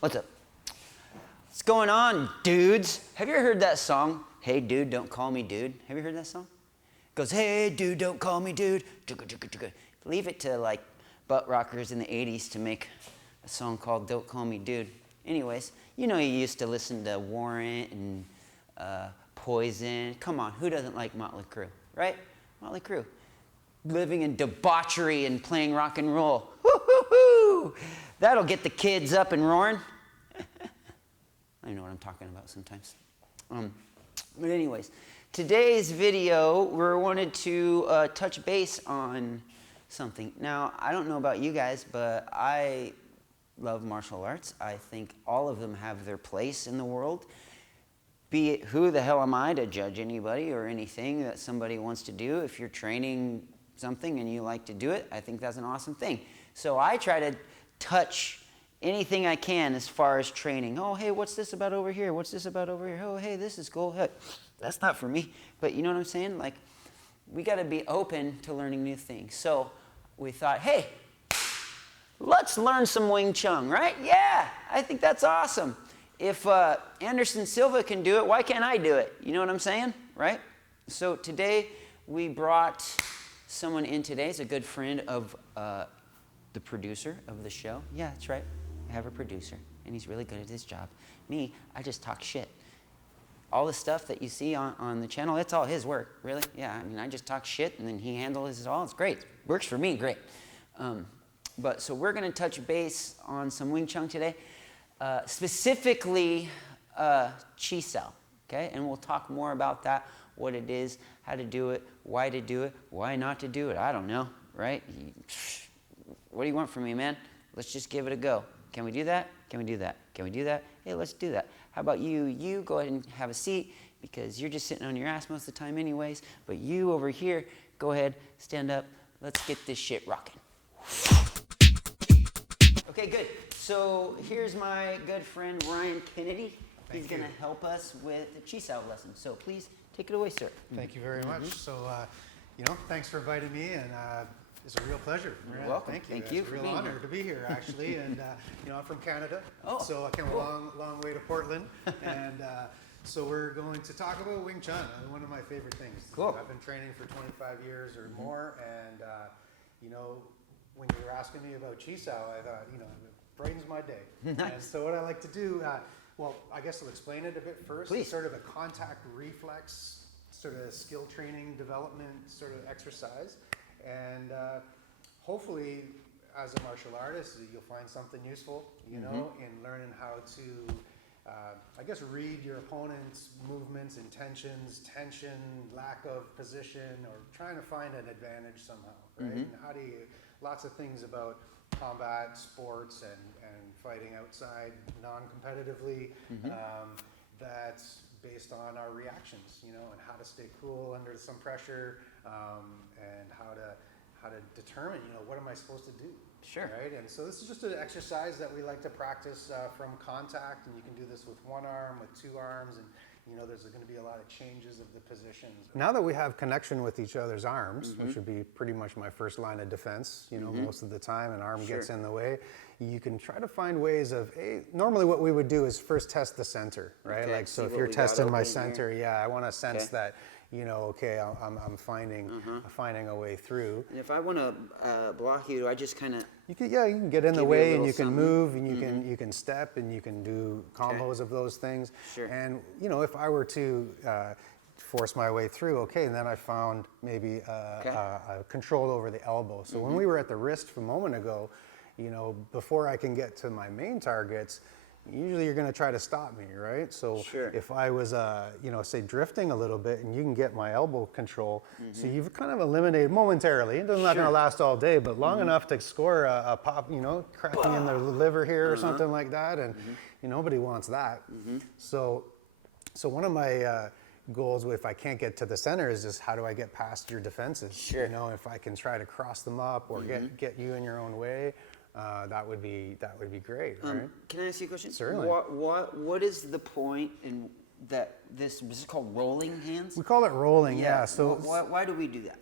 What's up? What's going on, dudes? Have you ever heard that song? Hey, dude, don't call me dude. Have you heard that song? It goes, hey, dude, don't call me dude. Leave it to like butt rockers in the 80s to make a song called Don't Call Me Dude. Anyways, you know you used to listen to Warrant and Poison. Come on, who doesn't like Motley Crue, right? Motley Crue. Living in debauchery and playing rock and roll. Woo-hoo-hoo! That'll get the kids up and roaring. I know what I'm talking about sometimes. But anyways, today's video, we wanted to touch base on something. Now, I don't know about you guys, but I love martial arts. I think all of them have their place in the world. Be it who the hell am I to judge anybody or anything that somebody wants to do. If you're training something and you like to do it, I think that's an awesome thing. So I try to touch anything I can as far as training. Oh, hey, what's this about over here? What's this about over here? Oh, hey, this is cool. Hey, that's not for me. But you know what I'm saying? Like, we got to be open to learning new things. So we thought, hey, let's learn some Wing Chun, right? Yeah, I think that's awesome. If Anderson Silva can do it, why can't I do it? You know what I'm saying, right? So today we brought someone in today. He's a good friend of the producer of the show. Yeah, that's right. I have a producer, and he's really good at his job. Me, I just talk shit. All the stuff that you see on the channel, it's all his work, really. Yeah, I mean, I just talk shit, and then he handles it all. It's great. Works for me, great. So we're going to touch base on some Wing Chun today. Specifically Chi-Shin, okay? And we'll talk more about that, what it is, how to do it, why not to do it. I don't know, right? What do you want from me, man? Let's just give it a go. Can we do that? Can we do that? Can we do that? Hey, let's do that. How about you? You go ahead and have a seat because you're just sitting on your ass most of the time anyways. But you over here, go ahead, stand up. Let's get this shit rocking. Okay, good. So here's my good friend Ryan Kennedy. He's going to help us with the Chi-Shin lesson. So please take it away, sir. Thank you very much. So, thanks for inviting me, and it's a real pleasure. You're welcome. Thank you. It's a real honor to be here, actually. And I'm from Canada, so I came a long way to Portland, and so we're going to talk about Wing Chun, one of my favorite things. Cool. I've been training for 25 years or more, and when you were asking me about Chi-Shin, I thought, it brightens my day. Nice. And so what I like to do, I guess I'll explain it a bit first. Please. It's sort of a contact reflex, sort of skill training development sort of exercise. And hopefully, as a martial artist, you'll find something useful, in learning how to, read your opponent's movements, intentions, tension, lack of position, or trying to find an advantage somehow, right? And how do you, lots of things about combat, sports, and fighting outside non-competitively, that's based on our reactions, and how to stay cool under some pressure, and how to determine, what am I supposed to do? Sure. Right? And so this is just an exercise that we like to practice from contact, and you can do this with one arm, with two arms, and there's going to be a lot of changes of the positions. Now that we have connection with each other's arms, which would be pretty much my first line of defense, most of the time an arm gets in the way, you can try to find ways of, normally what we would do is first test the center, right? Okay, like, so if you're testing my center, I want to sense that, I'm finding a way through. And if I want to block you, I just kind of... You can get in the way, and you can move, and you can step, and you can do combos of those things. Sure. And if I were to force my way through, and then I found maybe a control over the elbow. So when we were at the wrist a moment ago, before I can get to my main targets, usually you're going to try to stop me, right? So if I was, say drifting a little bit, and you can get my elbow control, so you've kind of eliminated momentarily. It's not going to last all day, but long enough to score a pop, cracking in the liver here or something like that, and nobody wants that. So one of my goals, if I can't get to the center, is just how do I get past your defenses? Sure. If I can try to cross them up or get you in your own way. That would be great, right? Can I ask you a question? Certainly. What is the point in that this is called rolling hands? We call it rolling, yeah. So why do we do that?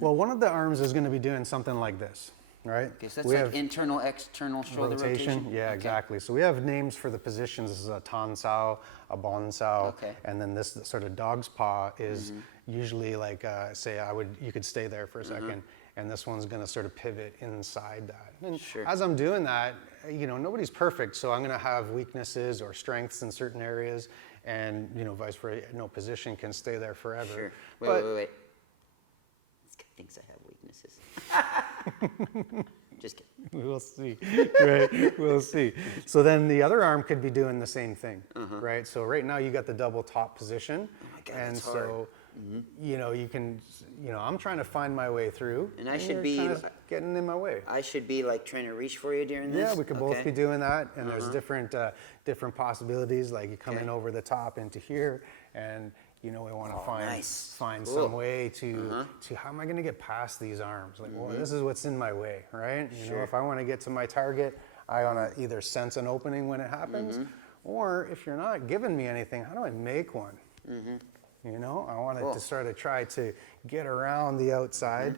Well, one of the arms is going to be doing something like this. right? Okay, so that's we like have internal, external shoulder rotation? Yeah, Okay. exactly. So we have names for the positions. This is a tan sao, a bon sao, Okay. and then this sort of dog's paw is usually like, say, you could stay there for a second, and this one's going to sort of pivot inside that. And Sure. as I'm doing that, nobody's perfect, so I'm going to have weaknesses or strengths in certain areas, and vice versa. No position can stay there forever. Sure. But Wait. This guy thinks I have weaknesses. Just kidding. we'll see, right? We'll see. So then the other arm could be doing the same thing, right? So right now you got the double top position, Oh my God, and that's so hard. you can, I'm trying to find my way through, And I and should you're be- kinda getting in my way. I should be like trying to reach for you during this? Yeah, we could both Okay. be doing that, and there's different possibilities. Like you come in Okay. over the top into here, and we want to nice. find Cool. some way to how am I going to get past these arms? Like, well, this is what's in my way, right? Sure. If I want to get to my target, I want to either sense an opening when it happens, or if you're not giving me anything, how do I make one? I want Cool. to sort of try to get around the outside,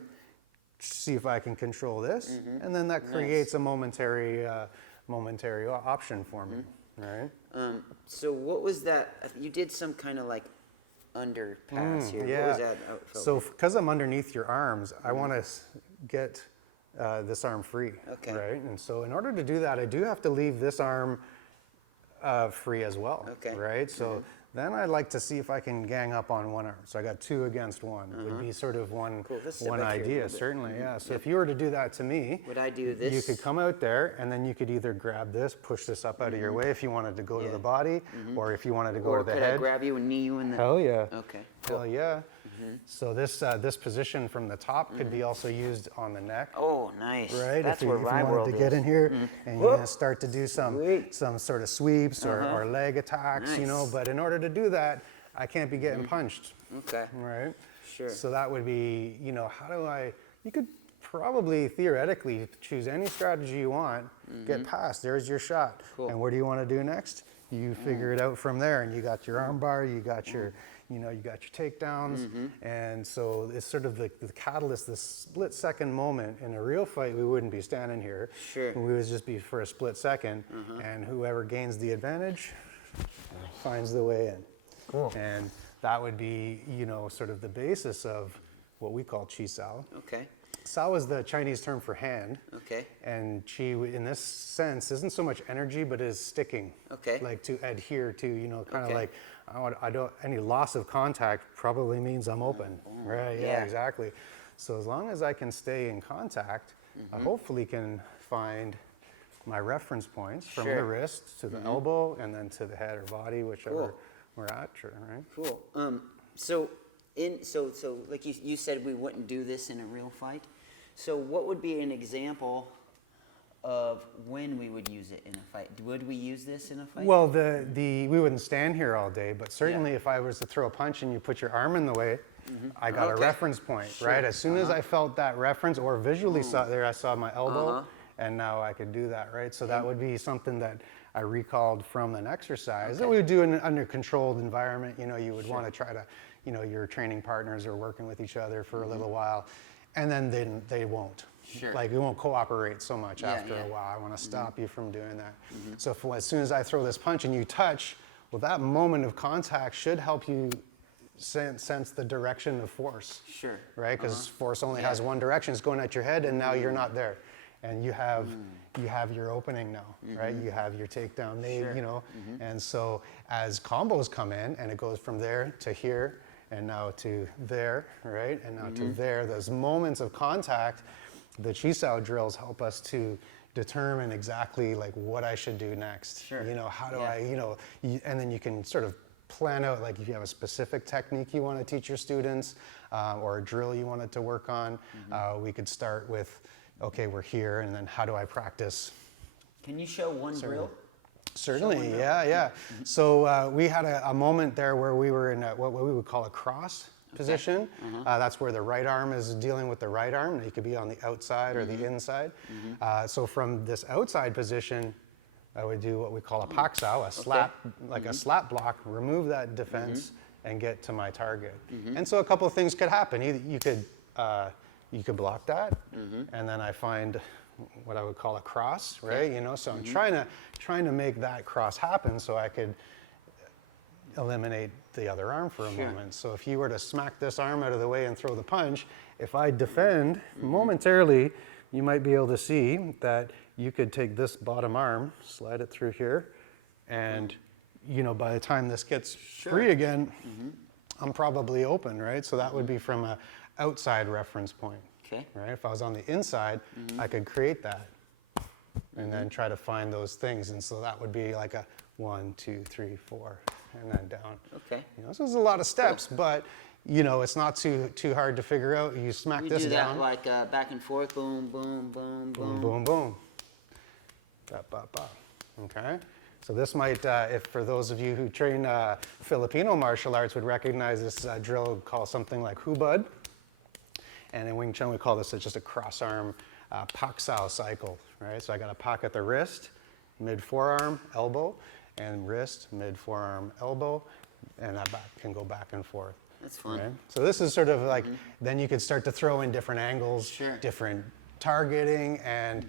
see if I can control this, and then that creates a momentary option for me, right? So what was that? You did some kind of like underpass here. Yeah. What was that? Oh, it felt So like- because I'm underneath your arms, I want to get this arm free, Okay. right? And so in order to do that, I do have to leave this arm free as well, Okay. right? So then I'd like to see if I can gang up on one arm. So I got 2 against 1 would be sort of one Cool. Let's step one back here a idea, little bit. certainly, yeah. So if you were to do that to me, Would I do this? you could come out there and then you could either grab this, push this up out of your way if you wanted to go to Yeah. the body, or if you wanted to go Or to the could head. I grab you and knee you in the? Hell yeah. Okay. Hell Cool. yeah. So this position from the top could be also used on the neck, Oh, nice. right? That's if where you my wanted world to get is. in here and you're gonna start to do Sweet. some sort of sweeps or leg attacks, Nice. But in order to do that, I can't be getting punched, Okay. right? Sure. So that would be, how do you could probably theoretically choose any strategy you want, get past, there's your shot. Cool. And what do you want to do next? You figure it out from there, and you got your arm bar, you got your, you got your takedowns, and so it's sort of the catalyst, this split second moment. In a real fight, we wouldn't be standing here. Sure. We would just be for a split second, and whoever gains the advantage finds the way in. Cool. And that would be, sort of the basis of what we call Chi Sao. Okay. Sao is the Chinese term for hand. Okay. And Chi, in this sense, isn't so much energy, but is sticking. Okay. Like to adhere to, kind of Okay. like, any loss of contact probably means I'm open. Right? Yeah, Yeah. exactly. So as long as I can stay in contact, I hopefully can find my reference points from the Sure. wrist to the elbow and then to the head or body, whichever Cool. we're at, sure, right? Cool. So like you said, we wouldn't do this in a real fight. So what would be an example of when we would use it in a fight? Would we use this in a fight? Well, we wouldn't stand here all day, but certainly if I was to throw a punch and you put your arm in the way, I got a Okay. reference point, Sure. right? As soon as I felt that reference or visually saw there, I saw my elbow, and now I could do that, right? So that would be something that I recalled from an exercise that we would do in an under controlled environment. You would want to try to, your training partners are working with each other for a little while, and then they won't. Sure. Like, we won't cooperate so much Yeah, after yeah. a while. I want to stop you from doing that. So as soon as I throw this punch and you touch, well, that moment of contact should help you sense the direction of force. Sure. Right? Because force only has one direction. It's going at your head, and now you're not there. And you have your opening now, right? You have your takedown made, Sure. And so as combos come in, and it goes from there to here, and now to there, right? And now to there, those moments of contact, the Chi Sao drills help us to determine exactly like what I should do next. Sure. How do I, and then you can sort of plan out, like if you have a specific technique you want to teach your students, or a drill you wanted to work on, we could start with, okay, we're here, and then how do I practice? Can you show one drill? Certainly, yeah. So we had a moment there where we were in what we would call a cross position. That's where the right arm is dealing with the right arm. You could be on the outside or the inside. So from this outside position, I would do what we call a Paxil, a slap, like a slap block, remove that defense and get to my target. And so a couple of things could happen. Either you could you could block that, and then I find what I would call a cross, right? You know, so I'm trying to make that cross happen so I could eliminate the other arm for a moment. So if you were to smack this arm out of the way and throw the punch, if I defend momentarily, you might be able to see that you could take this bottom arm, slide it through here, and you know, by the time this gets free again, I'm probably open, right? So that would be from a outside reference point, right? If I was on the inside, I could create that and then try to find those things. And so that would be like a 1, 2, 3, 4, and then down. Okay. You know, so there's a lot of steps, but you know, it's not too hard to figure out. You smack this down. We do that like back and forth, boom, boom, boom, boom. Boom, boom, boom. Bop, bop, bop. Okay. So this might, if for those of you who train Filipino martial arts would recognize this drill called something like hubad. And in Wing Chun we call this just a cross arm Paxil cycle, right? So I got a pak at the wrist, mid forearm, elbow, and wrist, mid forearm, elbow, and that can go back and forth. That's fun. Right? So this is sort of like, then you could start to throw in different angles, different targeting, and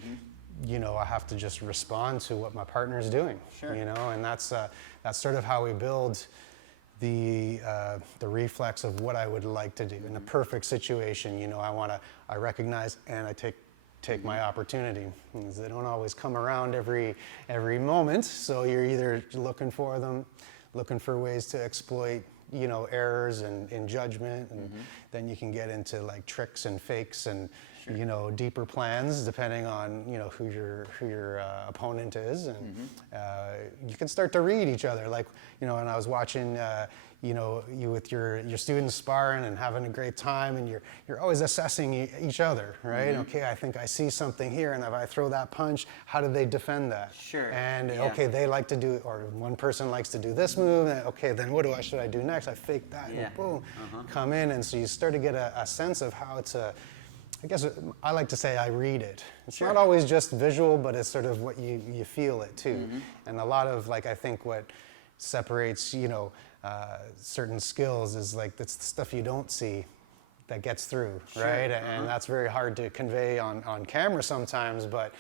you know, I have to just respond to what my partner's doing. You know, and that's sort of how we build the reflex of what I would like to do in the perfect situation. You know, I recognize and I take my opportunity. Because they don't always come around every moment. So you're either looking for them, looking for ways to exploit, you know, errors and in judgment, and then you can get into like tricks and fakes and you know, deeper plans depending on, you know, who your opponent is, and you can start to read each other. Like, you know, and I was watching you know, you with your students sparring and having a great time, and you're always assessing each other, right? Okay, I think I see something here, and if I throw that punch, how do they defend that? And okay, they like to do, or one person likes to do this move, and okay, then what should I do next? I fake that, and boom, come in, and so you start to get a sense of how to, I guess I like to say I read it. It's not always just visual, but it's sort of what you feel it too. And a lot of, like, I think what separates, you know, certain skills is like that's the stuff you don't see that gets through, right? And that's very hard to convey on camera sometimes, but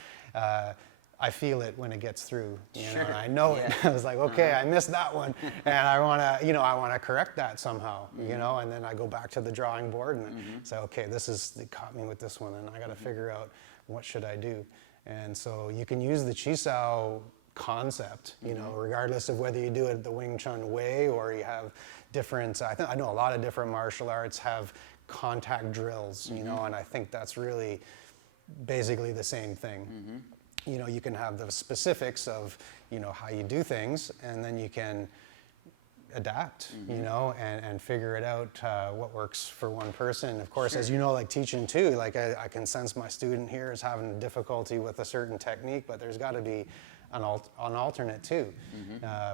I feel it when it gets through, you know, and I know it. I was like, okay, I missed that one, and I want to, you know, I want to correct that somehow, you know, and then I go back to the drawing board and say, okay, they caught me with this one, and I got to figure out what should I do. And so you can use the Chi-Sao concept, you know, regardless of whether you do it the Wing Chun way or you have different, I know a lot of different martial arts have contact drills, you know, and I think that's really basically the same thing. You know, you can have the specifics of, you know, how you do things, and then you can adapt, you know, and figure it out what works for one person. Of course, as you know, like teaching too, like I can sense my student here is having difficulty with a certain technique, but there's got to be an alternate too,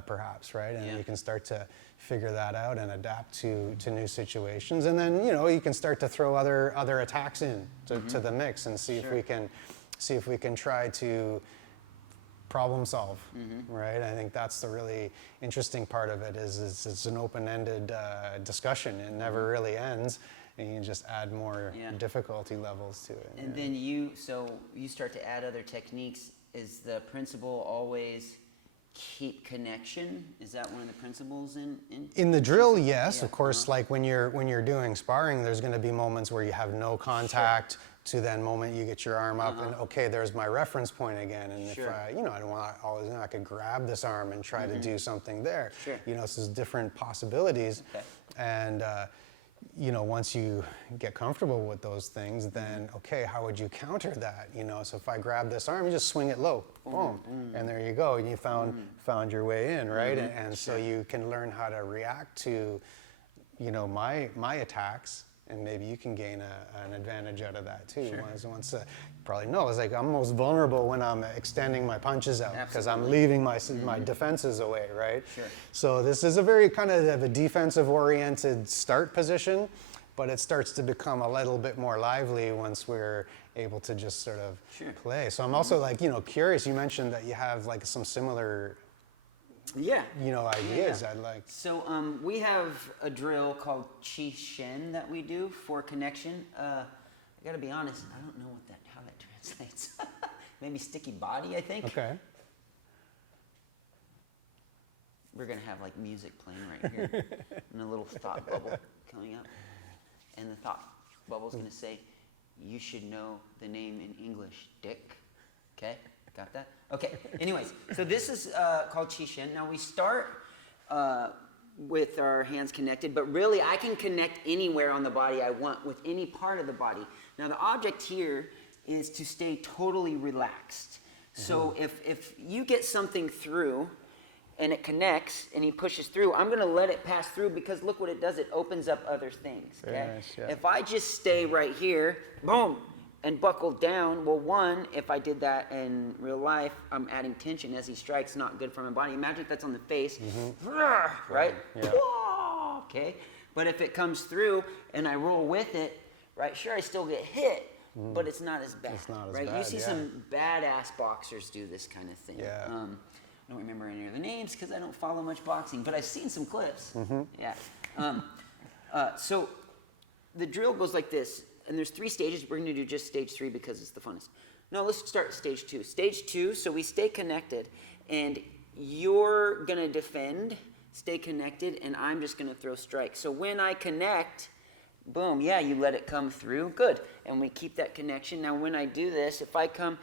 perhaps, right? And you can start to figure that out and adapt to new situations, and then, you know, you can start to throw other attacks in to the mix and see if we can try to problem solve, right? I think that's the really interesting part of it is it's an open-ended discussion. It never really ends, and you can just add more difficulty levels to it. And then you start to add other techniques. Is the principle always keep connection? Is that one of the principles in the drill? Yes, of course. Like when you're doing sparring, there's going to be moments where you have no contact. To then moment you get your arm up and okay, there's my reference point again. And if I, you know, I don't want to always, you know, I could grab this arm and try to do something there. You know, so there's different possibilities. And you know, once you get comfortable with those things, then okay, how would you counter that? You know, so if I grab this arm, you just swing it low, boom, and there you go. And you found your way in, right? And so you can learn how to react to, you know, my attacks. And maybe you can gain an advantage out of that too. Once you probably know, it's like I'm most vulnerable when I'm extending my punches out because I'm leaving my defenses away, right? So this is a very kind of a defensive-oriented start position, but it starts to become a little bit more lively once we're able to just sort of play. So I'm also like, you know, curious. You mentioned that you have like some similar you know, ideas I'd like. So we have a drill called Chi-Shin that we do for connection. I gotta be honest, I don't know how that translates. Maybe sticky body, I think. Okay. We're gonna have like music playing right here, and a little thought bubble coming up, and the thought bubble's gonna say, "You should know the name in English, Dick." Okay, got that? Okay. Anyways, so this is called Chi-Shin. Now we start with our hands connected, but really I can connect anywhere on the body I want with any part of the body. Now the object here is to stay totally relaxed. So if you get something through and it connects and he pushes through, I'm going to let it pass through because look what it does. It opens up other things. Okay? Very nice, yeah. If I just stay right here, boom, and buckle down, well, one, if I did that in real life, I'm adding tension as he strikes, not good for my body. Imagine if that's on the face, right? Yeah. Okay? But if it comes through and I roll with it, right, sure, I still get hit, but it's not as bad. It's not as right? bad, You see yeah. some badass boxers do this kind of thing. Yeah. I don't remember any of the names because I don't follow much boxing, but I've seen some clips. Yeah. So the drill goes like this, and there's 3 stages. We're going to do just stage 3 because it's the funnest. No, let's start stage 2. Stage 2, so we stay connected, and you're going to defend, stay connected, and I'm just going to throw strikes. So when I connect, boom, yeah, you let it come through, good. And we keep that connection. Now when I do this, if I come,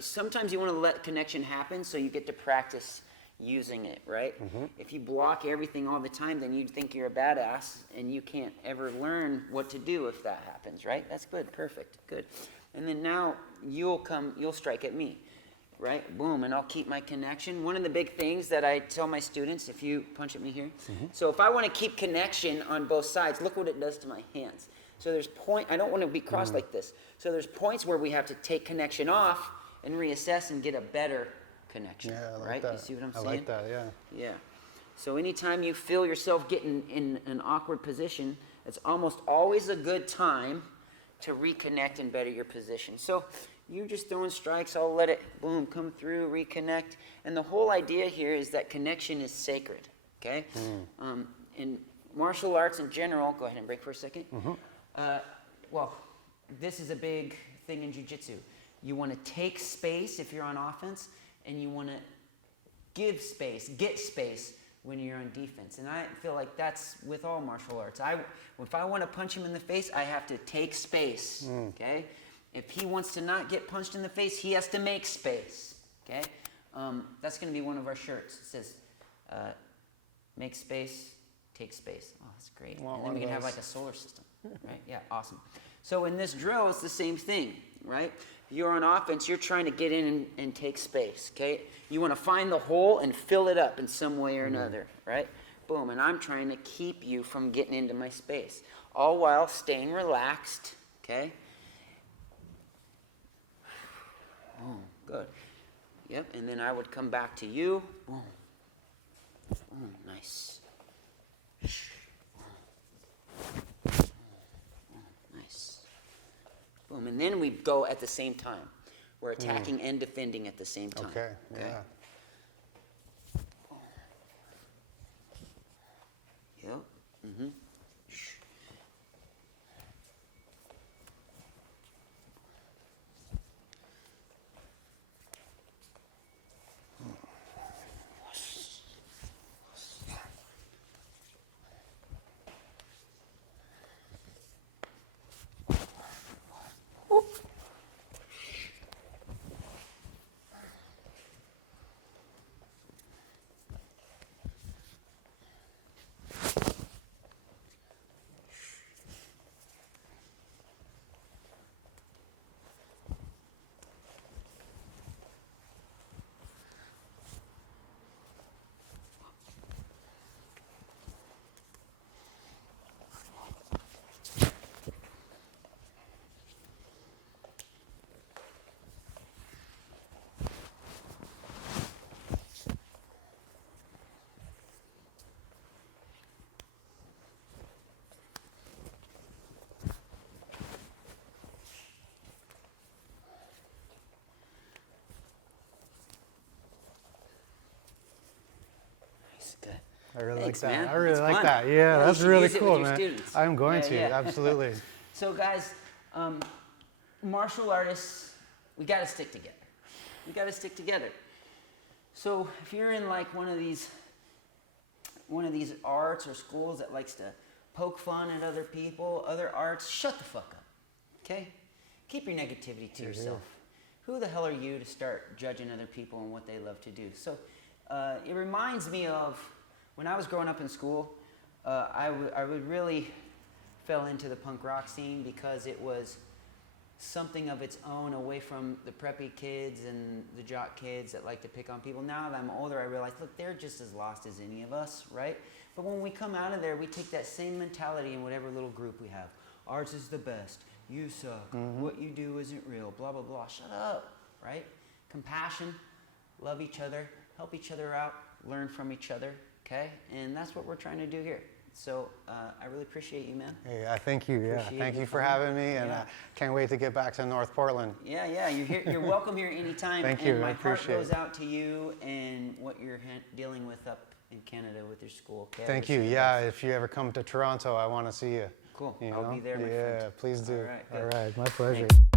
sometimes you want to let connection happen so you get to practice using it, right? If you block everything all the time, then you'd think you're a badass and you can't ever learn what to do if that happens, right? That's good, perfect, good. And then now you'll strike at me, right? Boom, and I'll keep my connection. One of the big things that I tell my students, if you punch at me here, so if I want to keep connection on both sides, look what it does to my hands. So there's I don't want to be crossed like this. So there's points where we have to take connection off and reassess and get a better connection, Yeah, I like right? that. You see what I'm saying? I like that, yeah. Yeah. So anytime you feel yourself getting in an awkward position, it's almost always a good time to reconnect and better your position. So you're just throwing strikes, I'll let it, boom, come through, reconnect. And the whole idea here is that connection is sacred, okay? In martial arts in general, go ahead and break for a second. Well, this is a big thing in jiu-jitsu. You want to take space if you're on offense, and you want to give space, get space when you're on defense. And I feel like that's with all martial arts. If I want to punch him in the face, I have to take space, okay? If he wants to not get punched in the face, he has to make space, okay? That's going to be one of our shirts. It says, make space, take space. Oh, that's great. Want And then one we of can have those. like a solar system, right? Yeah, awesome. So in this drill, it's the same thing, right? You're on offense, you're trying to get in and take space, okay? You want to find the hole and fill it up in some way or another, right? Boom, and I'm trying to keep you from getting into my space, all while staying relaxed, okay? Boom, good. Yep, and then I would come back to you. Boom. Boom, nice. Nice. Boom, and then we go at the same time. We're attacking and defending at the same time. Okay, yeah. Yep. Mm-hmm. Good. I really Thanks, like that. man. I really That's like fun. that. Yeah, Yeah, you that's should really use it with cool, your man. students. I'm going Yeah, to, yeah. absolutely. So guys, martial artists, we got to stick together. We got to stick together. So if you're in like one of these arts or schools that likes to poke fun at other people, other arts, shut the fuck up. Okay? Keep your negativity to yourself. Who the hell are you to start judging other people and what they love to do? So it reminds me of when I was growing up in school, I would really fell into the punk rock scene because it was something of its own away from the preppy kids and the jock kids that like to pick on people. Now that I'm older, I realize, look, they're just as lost as any of us, right? But when we come out of there, we take that same mentality in whatever little group we have. Ours is the best. You suck. What you do isn't real. Blah, blah, blah. Shut up, right? Compassion. Love each other. Help each other out. Learn from each other, okay? And that's what we're trying to do here. So I really appreciate you, man. Hey, I thank you. Appreciate Thank you you for having me, and can't wait to get back to North Portland. Yeah, you're here. You're welcome here anytime. Thank you. And my I appreciate heart goes it. out to you and what you're dealing with up in Canada with your school. Okay? Thank you. Yeah, if you ever come to Toronto, I want to see you. Cool. You I'll know? be there, my friend. Yeah, please do. All right, good. All right, my pleasure. Thanks.